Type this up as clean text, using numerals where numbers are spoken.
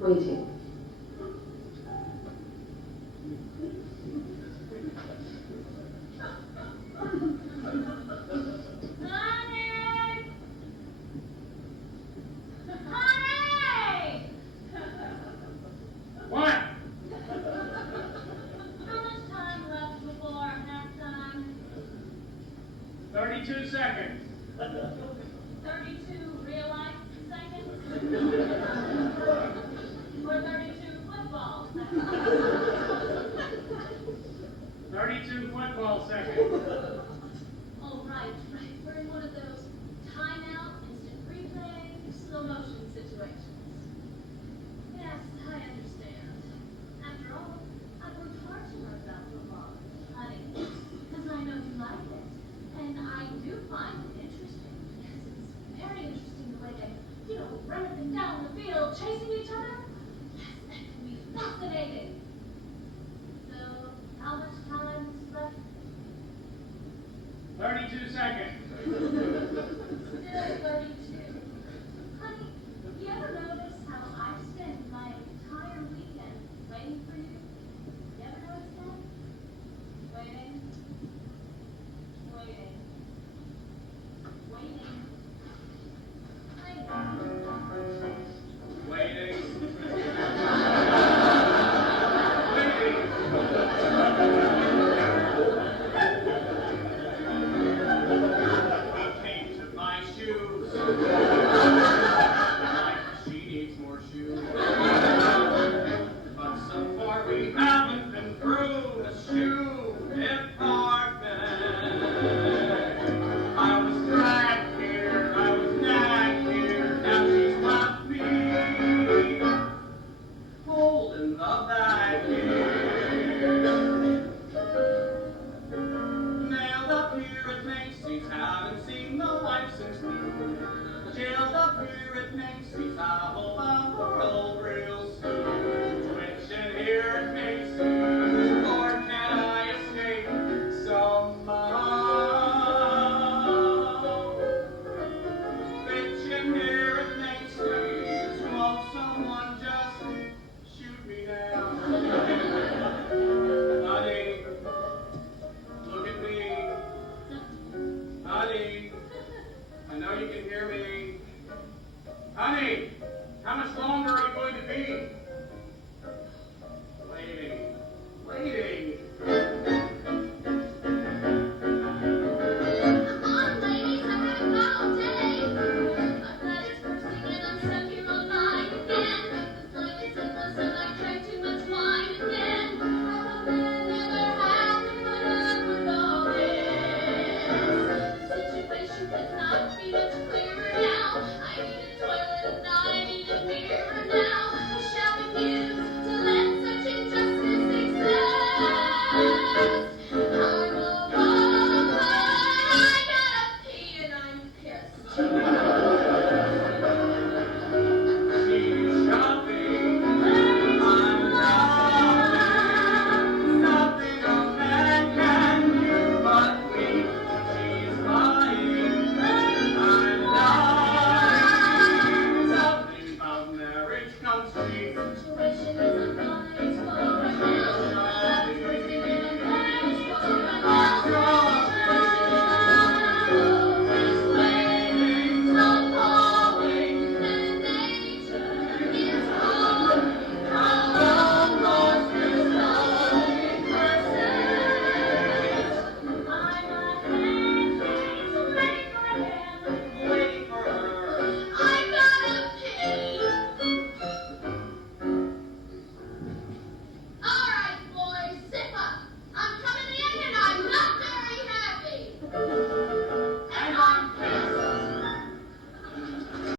Waiting. Honey! Honey! What? How much time left before halftime? 32 seconds. 32 real life seconds? Or 32 football seconds? 32 football seconds. Oh, right. We're in one of those timeout, instant replay, slow motion situations. Yes, I understand. After all, I've worked hard to learn about football, honey, because I know you like it. And I do find it interesting, because it's very interesting the way they, run up and down the field chasing each other. Yes, that can be fascinating.